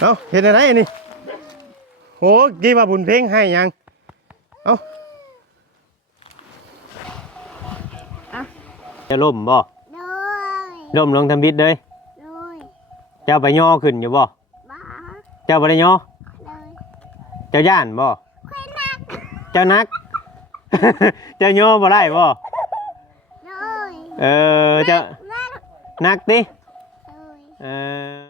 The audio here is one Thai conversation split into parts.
เอาเห็นไหนอันนี่พอนุ่งจับอยู่พอไปจักความจับได้เอาเราเราเป็นเรามือเอาเห็นอะไรอันนี่โอ้กี่ว่าบุญเพลงให้ยัง เอาจะล่มบ่โดยล่มลงทำบิดเลยโดยเจ้าไปย่อขึ้นอยู่บ่บ้าเจ้าบ่ได้ย่อเลยเจ้าย่านบ่ค่อยนักเจ้านัก เจ้าย่อบ่ได้บ่โดยเออเจ้านักนักติ โดย เออ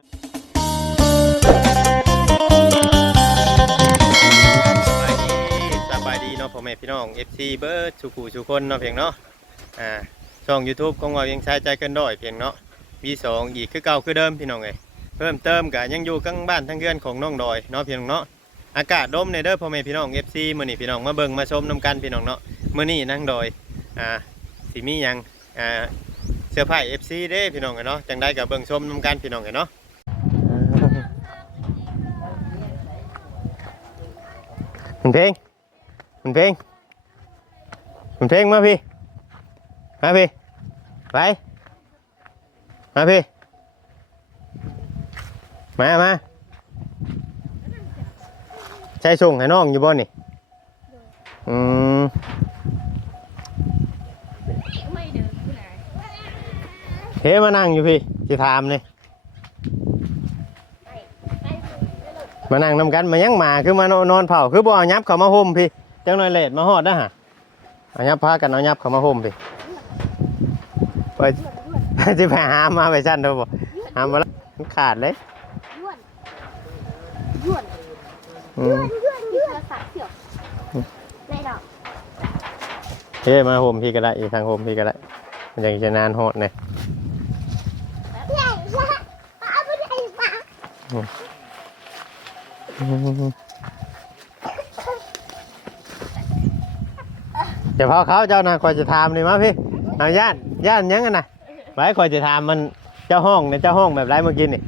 ม่พี่น้อง FC เบิร์ดสุขูสุคนเนาะเพียงเนาะอ่าช่อง YouTube ของเรายังใช้ใจเกินด้อยเพียงเนาะมีสองอีกคือเก่าคือเดิมพี่น้องเอ้ยเพิ่มเติมก็ยังอยู่ข้างบ้านทั้งเรือนของน้องดอยเนาะพี่น้องเนาะอากาศร่มในเด้อพ่อแม่พี่น้อง FC มื้อนี้พี่น้องมาเบิ่งมาชมนํกันพี่น้องเนาะมื้อนี้นั่งดอยอ่าสิมีหยังอ่าเสื้อผ้า FC เด้พี่น้องเอ้ยเนาะจังได้ก็เบิ่งชมนํกันพี่น้องเอ้ยเนาะเพลง มันเพลงมันเพลงมาพี่มาพี่ไปมาพี่มามาใช้ส่งให้น้องอยู่บ่นี่อืมเฮ้มานั่งอยู่พี่สิถามเลยมานั่งนำกันมายังมาคือมานอนเผาคือบ่เอายับเขามาห่มพี่ จังหน่อยเลดมาฮอดนะฮะเอายับพากันเอายับเขามาห่มพี่ไปจะไปหามาไปสั้นเถอะบ่หามาแล้วมันขาดเลยย้วนย้วนอืมย้วนย้วนสัตว์เสี่ยวไม่หรอกเฮ้มาห่มพี่ก็ได้อีกทางห่มพี่ก็ได้มันยังจะนานฮอดเนี่ยใหญ่ใช่เอาไปไหนมาเดี๋ยวพอเขาเจ้านะคอยจะถามนี่มาพี่เอาย่านย่านยังกันนะไว้คอยจะถามมันเจ้าห้องเนี่ยเจ้าห้องแบบไรเมื่อกี้นี่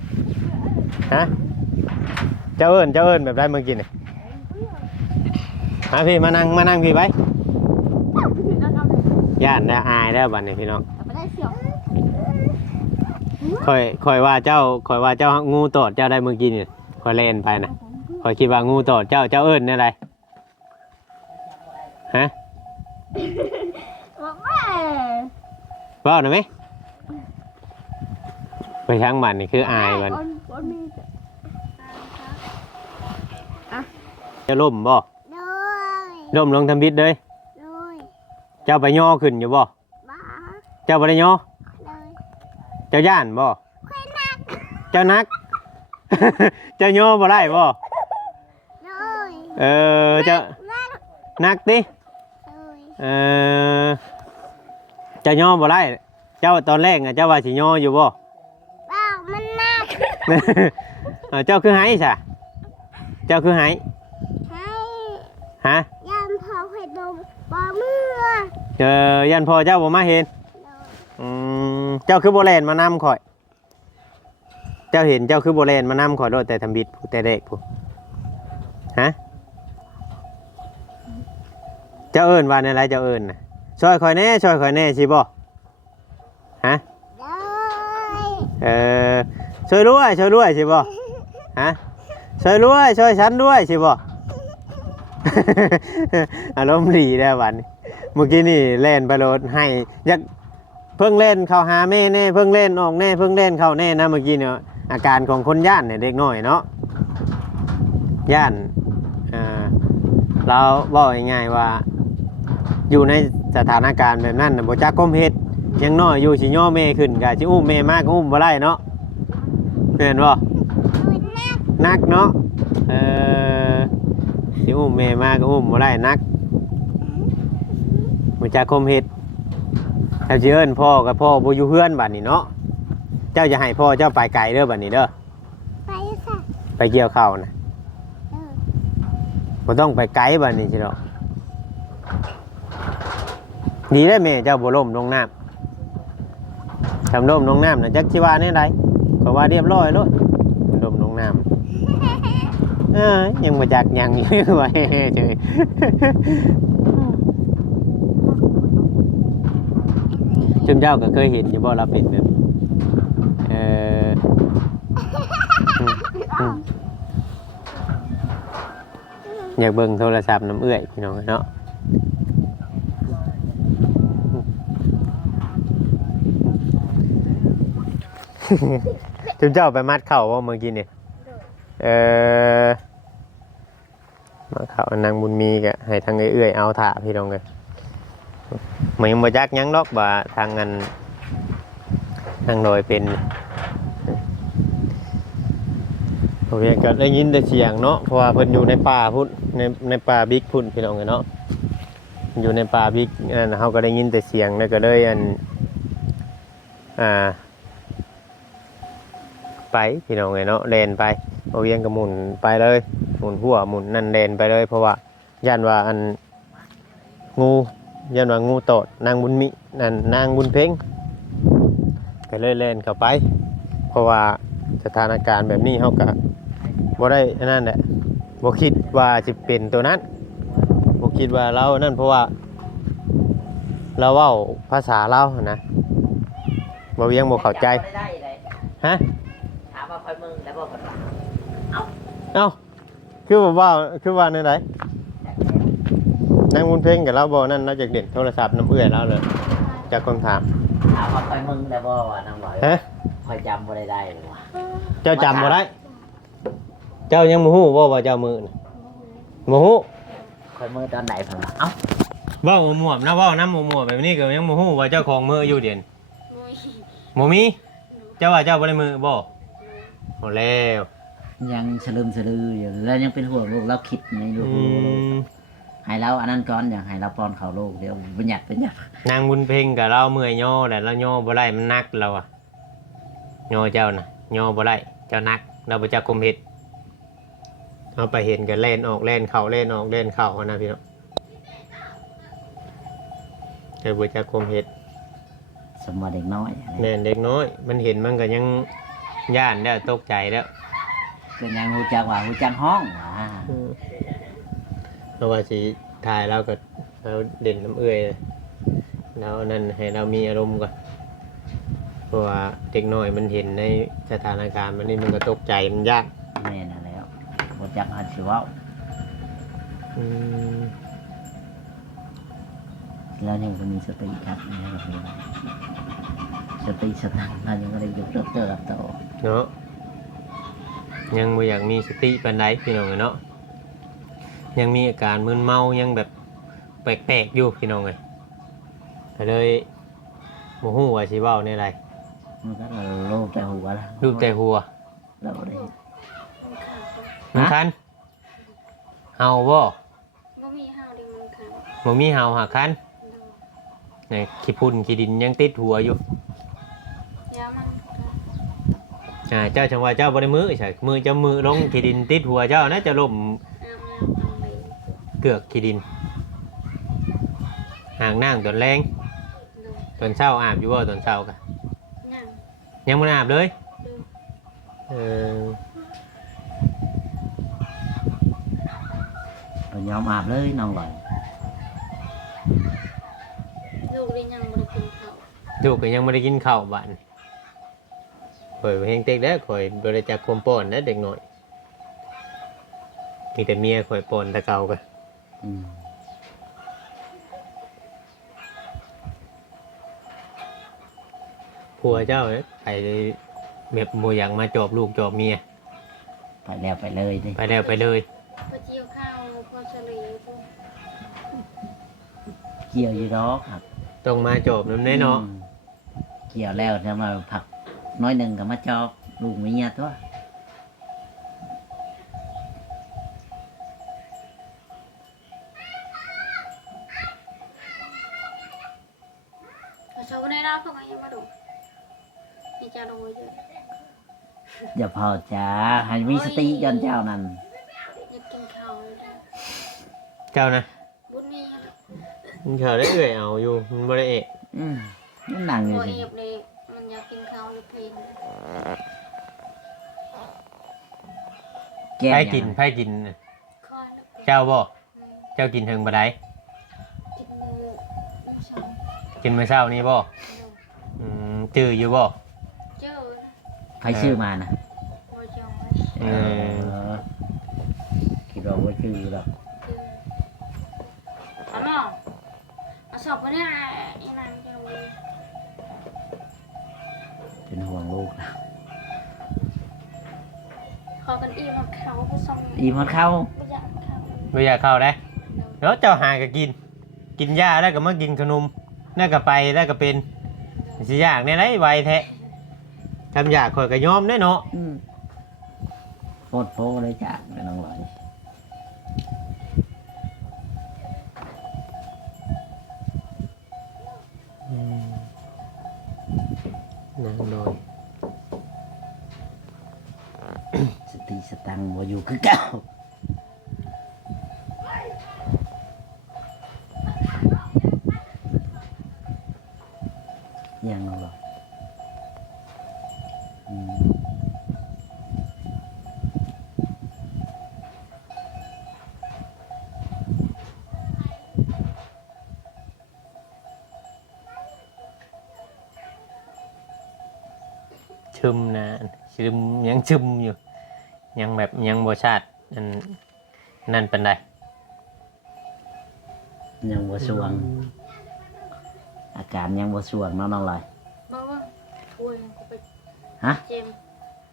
ฮะเจ้าเอิญเจ้าเอิญแบบไรเมื่อกี้นี่มาพี่มานั่งมานั่งพี่ไว้ย่านได้อายแล้วบัดนี้พี่น้องคอยคอยว่าเจ้าคอยว่าเจ้างูตอดเจ้าได้เมื่อกี้นี่คอยเล่นไปนะคอยคิดว่างูตอดเจ้าเจ้าเอิญเนี่ยอะไรฮะ บอกว่าเว่าหน่อยไหมไปช้างมันนี่คืออายมันคนคนมีจะล่มบ่โดยล่มลงทำบิดเลย โดยเจ้าไปย่อขึ้นอยู่บ่บ้าเจ้าบ่ได้ย่อเลยเจ้าย่านบ่ค่อยนักเจ้านัก เจ้าย่อบ่ได้บ่โดยเออเจ้านักนักติโดยเออเจ้าย่อบ่ได้ เจ้าตอนแรกน่ะเจ้าว่าสิย่ออยู่บ่บ้ามันนักเออเจ้าคือไห้ซะเจ้าคือไห้ให้ฮะ ยามพอให้ดมบ่เมื่อเจอยันพอเจ้าบ่มาเห็นโดยอืมเจ้าคือโบแลนมานำข่อย เจ้าเห็นเจ้าคือโบแลนมานำข่อยโดดแต่ทำบิดผู้แต่เด็กผู้ฮะ เจ้าเอิญว่าในไรเจ้าเอิญนะช่วยข่อยแน่ช่วยข่อยแน่สิบ่ฮะเออช่วยด้วยช่วยด้วยสิบ่ฮะช่วยด้วยช่วยฉันด้วยสิบ่อารมณ์ดีได้วันเมื่อกี้นี่เล่นไปโรดให้อยากเพิ่งเล่นเข้าหาแม่แน่เพิ่งเล่นออกแน่เพิ่งเล่นเข้าแน่นะเมื่อกี้เนี่ยอาการของคนย่านเนี่ยเด็กน้อยเนาะย่านอ่าเราบอกง่ายๆว่า อยู่ในสถานการณ์แบบนั้นนะบ่จักก้มเฮ็ดยังน้อยอยู่สิย่อแม่ขึ้นก็สิอุ้มแม่มากก็อุ้มบ่ได้เนาะเห็นบ่ดูนักนักเนาะเออสิอุ้มแม่มากก็อุ้มบ่ได้นักบ่จักก้มเฮ็ดถ้าสิเอิ้นพ่อกับพ่อบ่อยู่เฮือนบัดนี้เนาะเจ้าจะให้พ่อเจ้าไปไกลเด้อบัดนี้เด้อไปเกี่ยวข้าวนะเออบ่ต้องไปไกลบัดนี้สิเนาะ ดีได้แม่เจ้าบ่ล่มลงน้ำทำล่มลงน้ำนะจักสิว่านี่ใดก็ว่าเรียบร้อยโลดล่มลงน้ำเอ้ยยังบ่จักยังอยู่ว่าเฮ้เฉยจุมเจ้าก็เคยเห็นอยู่บ่เราเป็นแบบเอออืมอืมอยากเบิ่งโทรศัพท์น้ำเอื้อยพี่น้องเนาะ จุมเจ้าไปมัดเข่าว่าเมื่อกี้นี่เออมาเข่านางบุญมีกะให้ทางเอื้อยๆเอาถ่าพี่น้องเลยมันยังบ่จักหยังดอกว่าทางอันทางโดยเป็นผมเองก็ได้ยินแต่เสียงเนาะเพราะว่าเพิ่นอยู่ในป่าพุ่นในในป่าบิ๊กพุ่นพี่น้องเนาะอยู่ในป่าบิ๊กนั่นน่ะเฮาก็ได้ยินแต่เสียงแล้วก็เลยอันอ่า ไปพี่น้องเนาะแลนไปเอาเวียงก็หมุนไปเลยหมุนหัวหมุนนั่นแลนไปเลย เพราะว่าย่านว่าอันงูยันว่างูโตดนางบุญมินั่นนางบุญเพ่งก็เลยเล่นเข้าไป เพราะว่าสถานการณ์แบบนี้เขาก็บ่ได้นั่นแหละบ่คิดว่าจะเป็นตัวนั้นบ่คิดว่าเรานั่นเพราะว่าเราเว้าภาษาเรานะบ่เวียงบ่เข้าใจฮะ ถามว่าคอยมึงแล้วบอกกันว่า เอ้าคือบ่ว่าคือว่าในไหนนางบุญเพ่งกับเราบ่นั่นเราจากเด่นโทรศัพท์น้ำเอื้อยเราเลยจากคนถามถามว่าคอยมึงแล้วบอกว่าน้องบอกฮะคอยจำบ่ได้ได้เลยว่ะเจ้าจำบ่ได้ เจ้ายังบ่ฮู้บ่ว่าเจ้ามือน่ะบ่ฮู้คอยมือตอนไหนผมว่าเอ้าเว้าหมวบนะเว้านำหมวบแบบนี้ก็ยังบ่ฮู้ว่าเจ้าของมืออยู่เด่นบ่มี เจ้าว่าเจ้าบ่ได้มือบ่โอ้แล้ว ยังสลืมสลืออยู่แล้วยังเป็นห่วงลูกเราคิดในลูกอืมให้เราอันนั้นก่อนอย่างให้เราป้อนเขาลูกเดี๋ยวบัญญัติบัญญัตินางบุญเพ็งกับเราเมื่อยย่อแหละเราย่อบ่ได้มันนักเราอะย่อเจ้าน่ะย่อบ่ได้เจ้านัก เราบ่จักคุมเฮ็ดเอาไปเห็นก็เล่นออกเล่นเข้าเล่นออกเล่นเข้าเอานะพี่น้องแต่บ่จักคุมเฮ็ด สมบัติเด็กน้อยแม่นเด็กน้อย มันเห็นมันก็ยังย่านแล้วตกใจแล้ว เป็นยังหูจักว่าหูจักห้องว่ะเพราะว่าสิถ่ายเราก็เราเด่นน้ำเอื้อยแล้วนั่นให้เรามีอารมณ์ก่อนเพราะว่าเด็กน้อยมันเห็นในสถานการณ์มันนี่มันก็ตกใจมันยากแม่น่ะแล้วหูจักหัดสิเว่าอืมแล้วนี่ก็มีสติครับนี่ก็คือสติสตังค์เรายังไม่ได้ยกเลิกเจอกับโต เนาะ ยังไม่อยากมีสติปันไดพี่น้องเอ้ยเนาะยังมีอาการมึนเมายังแบบแปลกๆอยู่พี่น้องเลยก็เลยโมโหว่าสิเว้าในไรมันก็รูปแต่หัวแล้วรูปแต่หัวเราได้มันคันเฮาบ่บ่มีห้าวเดียวมันค่ะบ่มีเฮาหาคันนี่ขี้พุ่นขี้ดินยังติดหัวอยู่ย อ่าเจ้าจังว่าเจ้าบ่ได้มือใช่มือเจ้ามือลงขี้ดินติดหัวเจ้านะจะล่มอาบน้ำทำไปเกือกขี้ดินห่างนั่งตอนแรงดูตอนเช้าอาบอยู่บ่ตอนเช้ากะย่างยังบ่ได้อาบเลยดูเออเรายอมอาบเลยน้องลอยลูกได้ยังบ่ได้กินข้าวลูกก็ยังบ่ได้กินข้าวบ้าน ข่อยบ่แฮงเต็กแล้วข่อยบ่ได้จักความป้อนนะเด็กน้อย มีแต่เมียข่อยป้อนแต่เก่าก็อืมผัวเจ้าเนี่ยไปแบบบ่อยากมาจอบลูกจอบเมีย ไปแล้วไปเลยดิไปแล้วไปเลย พอเจียวข้าวพอเฉลียวดูเกี่ยวอยู่ดอกครับต้องมาจอบนำแน่เนาะอืมเกี่ยวแล้วจะมาผัก น้อยหนึ่งกับมาจอกลูกเมียตัวเอาเช้าในเราพวกนี้มาดูนี่จะดูเยอะอย่าพอจ้าให้มีสติย้อนเจ้านั่นอยากกินข้าวเลยนะเจ้านะบุญนี่มันเขาได้เอื่อยเอาอยู่มันบ่ได้เอะอืมมันนั่งอยู่โอสิเอฟเลย แก้ไผยังกินไผกินน่ะคอยแล้วเจ้าบ่อืมเจ้ากินถึงบ่ได้กินมือน้ำชากินมื้อเช้านี้บ่เนอะอืมจื้ออยู่บ่เจ้านะใครชื่อมานะวจอยอืมเออคิดว่าว่าชื่อหรอกคือเอาหม้อเอาสอบมาเนี่ยไอ้นางจะรู้เป็นห่วงลูกนะ ขอกันอีมาเขาผู้ส่งอีมันเข้าไม่อยากเขาบ่อยากเข้าได้แล้วเจ้าหาก็กิน กินยาแล้วก็มากินขนมแล้วก็ไปแล้วก็เป็นสิยากแน่ได้ไวแท้ทำยากข่อยก็ยอมได้เนาะอืมโคตรโฟเลยจ้ะไสติสตังค์บ่อยู่คือเก่ายังน้องรอ ยอืมชึมนะชึมยังชึมอยู่ยังแบบยังบ่ชาติอันนั่นเป็นไดยังบ่สวง อาการยังบ่สวงเนาะน้องลอยบ้าว่าถ้วยกูไปฮะเจม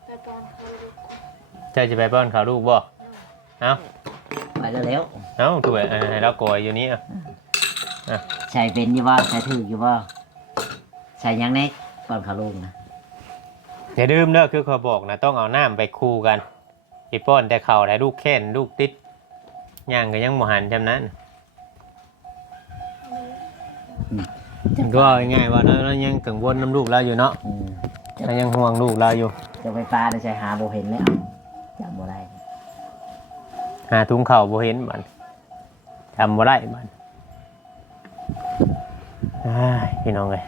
ไปตอนเขาลูกเจ้าจะไปป้อนข้าวลูกบ่เอ้าไปแล้วแล้วเอ้าถ้วยเออให้เรากอยอยู่นี่อะใส่เป็นอยู่บ่ใส่ถืออยู่บ่ใส่หยังในก่อนเขาลูกนะอย่าลืมเด้อคือเขาบอกนะต้องเอาน้ำไปคู่กัน ไปป้อนแต่ข้าวได้ลูกแค้นลูกติดย่างก็ยังบ่หันจำนั้นก็เอาง่ายๆว่าเราเรายังกังวลน้ำลูกเราอยู่เนาะอืมเรายังห่วงลูกเราอยู่จะไฟฟ้าได้ใช้หาบ่เห็นแล้วจำบ่ได้หาถุงเข่าวบ่เห็นบันจำบ่ได้บันอ้ายพี่น้องเลย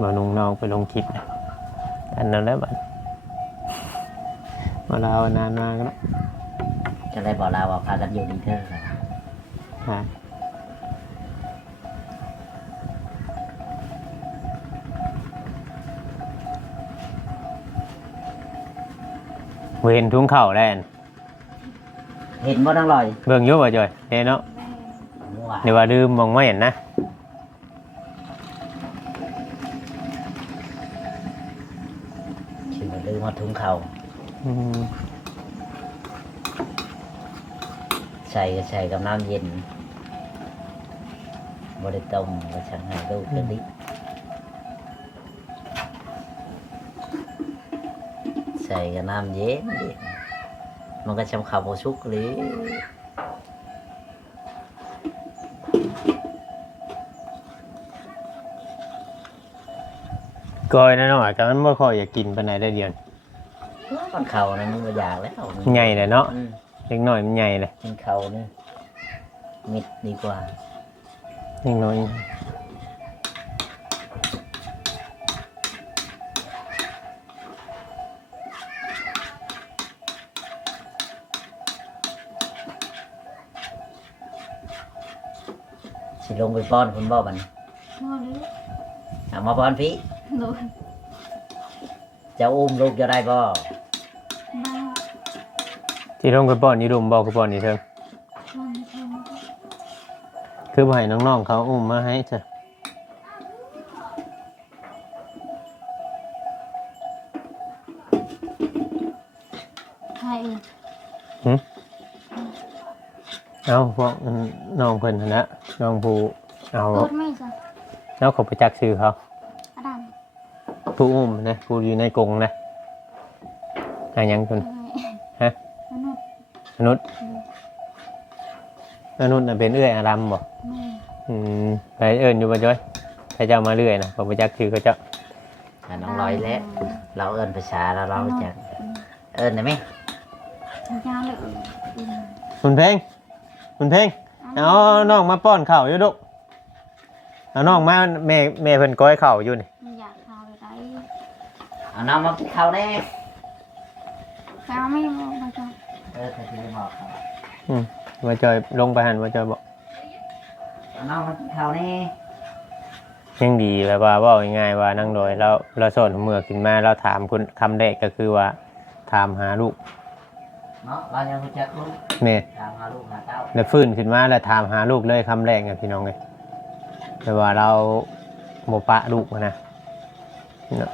มาลุงน้องไปลงคลิปนะอันนั้นแล้วบัน มาลาวนานมากแล้วก็เลยบอกเราว่าพากันอยู่ดีเถอะครับฮะเห็นถุงเข่าวแล้วอันเห็นบ่ต้องลอย เบิ่งอยู่บ่จอยเห็นเนาะมั่วเดี๋ยวว่าลืมมองไม่เห็นนะชื่อว่าลืมมาถุงเขาอืม ใส่ก็ใส่กับน้ำเย็นบ่ได้ต้มก็ช่างให้ลูกกันดิใส่กับน้ำเย็นดิมันก็ชำข้าวบ่สุกเลยก้อยนะเนาะแต่มันบ่ค่อยอยากกินปานใดได้เดียว มันเขานะมันบ่อยากแล้วใหญ่เลยเนาะอืมเล็กน้อยมันใหญ่เลยกินเขานี่มิดดีกว่าเล็กน้อยสิลงไปป้อนคุณบ่บัดนนอนเลยเอามาป้อนพี่นอนจะอุ้มลูกจะได้บ่ มาที่ลงไปป้อนอยู่ดุมบอกไปป้อนนี่เถิงนอนทคือบ่ให้น้องๆเขาอุ้มมาให้จ้ะำใครเอาพวกน้องเพิ่นนั่นแหละน้องผู้เอาเปิดไม่จ้ะแล้วเขาไปจักชื่อเขาอดัมผู้อุ้มนะผู้อยู่ในกรงนะอันยังคนฮะ มนุษย์มนุษย์มนุษย์น่ะเป็นเอื้อยอารัมบ่แม่อืมไปเอิ้นอยู่บ่จ้อยใครเจ้ามาเรื่อยนะเขาไปจักชื่อเขาเจ้าอะน้องลอยแล้วเราเอิ้นภาษาแล้วเราจะเอิ้นได้ไหมยาวเลยเออคุณเพลงคุณเพลงเอาน้องมาป้อนข้าวอยู่ลูกเอาน้องมาแม่แม่เพิ่นก้อยข้าวอยู่นี่มันอยากเข้าเลยได้เอาน้องมากินข้าวแน่แต่เอาไม่บอกมาจ้ะเออแต่ที่บอกเขาว่าจอยลงไปหันว่าจอยบอกเอาน้องมากินข้าวแน่ยังดีแบบว่าเว่าง่ายๆว่านั่งโดยแล้วเราสอนเมื่อกินมาเราถามคุณคำแรกก็คือว่าถามหาลูกเนาะเรายังรู้จักลูกแม่ตามหาลูกหาเต้าแล้วฟื้นขึ้นมาแล้วถามหาลูกเลยคำแรกไงพี่น้องเลยแต่ว่าเราโมปะลูกอะนะเนาะ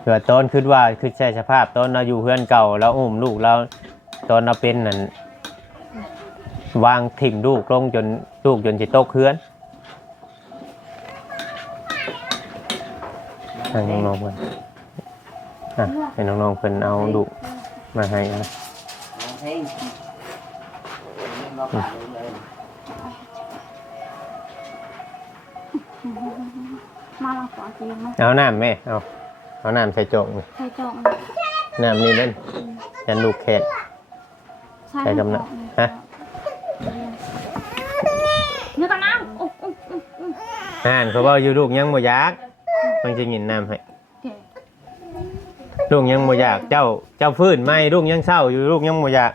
เผื่อต้นคิดว่าคือใช่สภาพต้นเราอยู่เพื่อนเก่าแล้วอุ้มลูกแล้ว ตอนเราเป็นนั่นวางถิ่มลูกลงจนลูกจนจิตกเพื่อนให้น้องๆเพิ่นอะให้น้องๆเพิ่นเอาลูกมาให้นะน้องเพลงบอกฝากลูกเลยมาลองขอจริงไหมเอาน้ำแม่เอาเอาน้ำใส่โจกนี่ใส่จองน้ำนี่เล่นยันลูกเขต ใส่กำลังฮะเนื้อกับน้ำอุ๊บอุ๊บอุ๊บอุ๊บอ่านเขาบอกอยู่ลูกยังบ่อยากมันจะกินน้ำให้เก๋ลูกยังบ่อยากเจ้าเจ้าฟื้นไหมลูกยังเศร้าอยู่ลูกยังบ่อยาก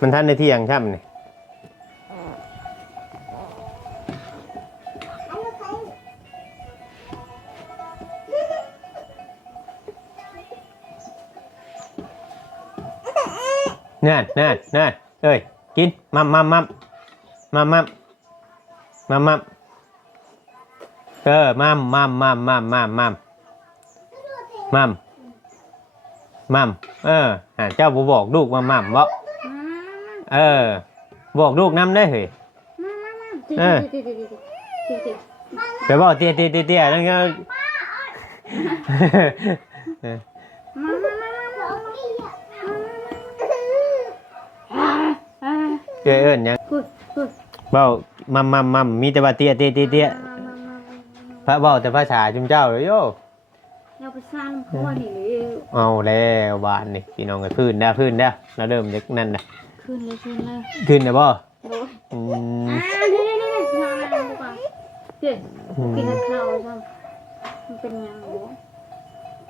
มันท่านในเที่ยงช่ำนี่ นั่นนั่นนั่นเอ้ย กิน มัมมัมมัมมัมมัมมัมมัมเออ มัมมัมมัมมัมมัมมัมมัมมัมเอออ่าเจ้าบ่บอกลูกว่ามัมบ่มาเออ บอกลูกน้ำได้เหรอมามามาเออติดติดติดติดติดติดไปบอกเตี้ยเตี้ยเตี้ยเตี้ยนั่นก็ เอ้ยเอิ้นหยังกุดกุดเบ้ามัมมัมมัมมีแต่ว่าเตี้ยเตี้ยเตี้ยเตี้ยมามามาพระเบ้าแต่ภาษาจุมเจ้าเลยโยเราไปสร้างพ่อนี่เลยเอาแล้วบานนี่พี่น้องก็พื้นได้พื้นได้แล้วเริ่มจากนั่นนะขึ้นเลยขึ้นเลยขึ้นได้บ่โอ้ยอืมอ่านี่นี่นี่มามาดีกว่าเด็กกินข้าวซ้ำมันเป็นยังไงวะ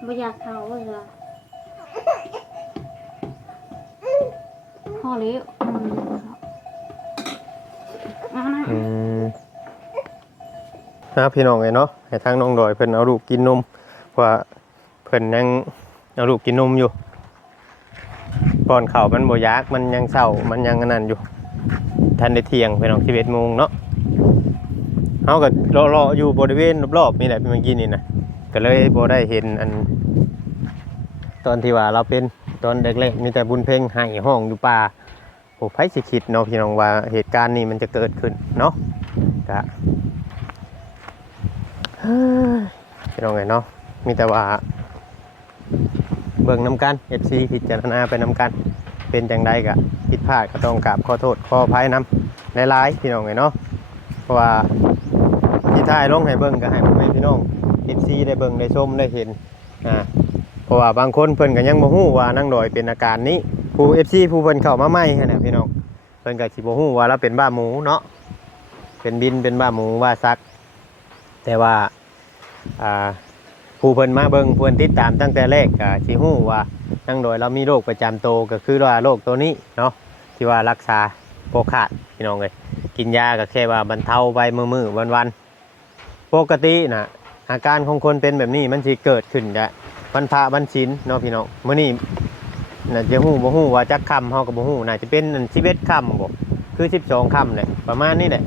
ไม่อยากข้าวเลยเหรอพอแล้วอืม อืมครับพี่น้องไงเนาะให้ทางน้องดอยเพิ่นเอาลูกกินนมเพราะว่าเพิ่นยังเอาลูกกินนมอยู่ป้อนข้าวมันบ่ยากมันยังเศร้ามันยังอันนั้นอยู่ทันได้เที่ยงไปน้องสิบเอ็ดโมงเนาะเขาก็รอรออยู่บริเวณรอบๆนี่แหละเมื่อกี้นี่นะก็เลยบ่ได้เห็นอัน ตอนที่ว่าเราเป็นตอนเด็กๆมีแต่บุญเพ่งให้ห้องอยู่ป่า โอ้ไผสิคิดเนาะพี่น้องว่าเหตุการณ์นี้มันจะเกิดขึ้นเนาะกะพี่น้องไงเนาะมีแต่ว่าเบิ่งน้ำกัน FC พิจารณาไปน้ำกัน เป็นจังใดกะผิดพลาดก็ต้องกราบขอโทษขออภัยนำหลายๆพี่น้องไงเนาะเพราะว่าที่ท้ายลงให้เบิ่งก็ให้พ่อแม่พี่น้อง FC ได้เบิ่งได้ชมได้เห็นอ่าเพราะว่าบางคนเพิ่นก็ยังบ่ฮู้ว่านั่งดอยเป็นอาการนี้ ผู้ FC ผู้เพิ่นเข้ามาใหม่หั่นน่ะพี่น้องเพิ่นก็สิบ่ฮู้ว่าเราเป็นบ้าหมูเนาะเป็นบินเป็นบ้าหมูว่าซัก แต่ว่าอ่าผู้เพิ่นมาเบิ่งเพิ่นติดตามตั้งแต่แรกก็สิฮู้ว่านั่งโดยเรามีโรคประจำตัวก็คือว่าโรคตัวนี้เนาะที่ว่ารักษาโปขาดพี่น้องเลยกินยาก็แค่ว่าบรรเทาไปมือมือวันวันๆปกตินะอาการของคนเป็นแบบนี้มันสิเกิดขึ้นจะวันพระวันศีลเนาะพี่น้องมื้อนี้ น่าจะฮู้บ่ฮู้ว่าจักคำเฮาก็บ่ฮู้น่าจะเป็นอัน11คำบ่คือ12คำแหละประมาณนี้แหละ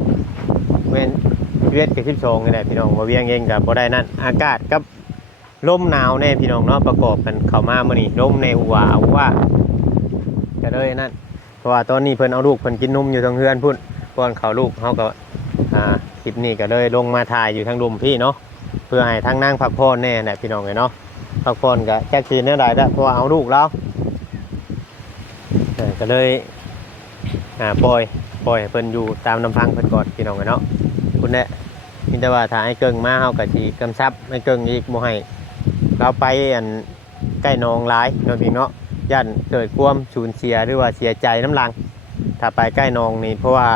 เว้น11กับ12นี่แหละพี่น้องบ่เวียงเองก็บ่ได้นั่นอากาศกับลมหนาวแน่พี่น้องเนาะประกอบกันเข้ามามื้อนี้ลมในหัวอาว่าก็เลยนั่นเพราะว่าตอนนี้เพิ่นเอาลูกเพิ่นกินนมอยู่ทางเฮือนพุ่นป้อนเข้าลูกเฮาก็อ่าคลิปนี้ก็เลยลงมาถ่ายอยู่ทางรุมพี่เนาะเพื่อให้ทางนางพักผ่อนแน่แหละพี่น้องเลยเนาะพักผ่อนก็แจ็คซีนได้ได้เพราะว่าเอาลูกแล้ว อก็เลยอ่าปล่อยปล่อยให้เพิ่นอยู่ตามลำพังเพิ่นก่อนพี่น้องเลยเนาะคุณแน่มีแต่ว่าถ้าให้เกิงมาเฮาก็สิกำชับให้เกิงอีกบ่ให้เราไปอันใกล้หนองหลายเนาะพี่เนาะย่านเกิดความสูญเสียหรือว่าเสียใจน้ำลัง ถ้าไปใกล้หนองนี่เพราะว่า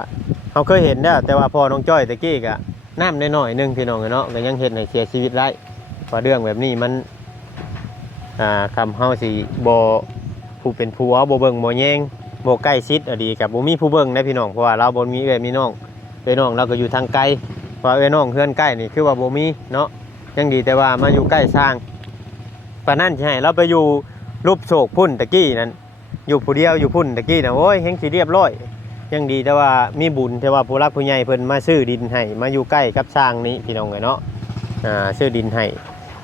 เขาเคยเห็นแล้วแต่ว่าพอน้องจ้อยตะกี้ก็น้ำน้อยๆหนึงพี่น้องกันเนาะก็ยังเห็นให้เสียชีวิตได้เพราะเรื่องแบบนี้มันอ่าคำเฮาสิบ่ ผู้เป็นผัวบ่เบิ่งบ่แยงบ่ใกล้ชิดอดีกับบ่มีผู้เบิ่งนะพี่น้องเพราะว่าเราบ่มีเอ้ยมีน้องเอ้ยน้องเราก็อยู่ทางไกลเพราะเอ้ยน้องเพื่อนใกล้นี่คือว่าบ่มีเนาะยังดีแต่ว่ามาอยู่ใกล้สร้างปานนั้นสิให้เราไปอยู่รูปโศกพุ่นตะกี้นั้นอยู่ผู้เดียวอยู่พุ่นตะกี้นะโอ้ยเฮงสิเรียบร้อยยังดีแต่ว่ามีบุญแต่ว่าผู้รักผู้ใหญ่เพิ่นมาซื้อดินให้มาอยู่ใกล้กับสร้างนี้พี่น้องเอ้ยเนาะอ่าซื้อดินให้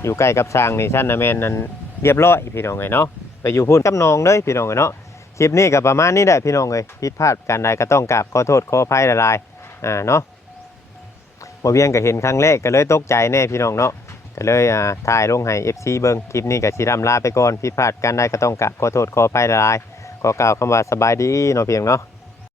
อยู่ใกล้กับสร้างนี่ท่านนะแม่นนั้นเรียบร้อยพี่น้องเอ้ยเนาะ ไปอยู่พุ่นกับน้องเลยพี่น้องเอ้ยเนาะคลิปนี้ก็ประมาณนี้แหละพี่น้องเลยผิดพลาดการใดก็ต้องกราบขอโทษขออภัยหลายๆอ่าเนาะบ่เวียงก็เห็นครั้งแรกก็เลยตกใจแน่พี่น้องเนาะก็เลยอ่าถ่ายลงให้ FC เบิ่งคลิปนี้ก็สิรำลาไปก่อนผิดพลาดการใดก็ต้องกราบขอโทษขออภัยหลายๆขอกล่าวคำว่าสบายดีเนาะเพียงเนาะ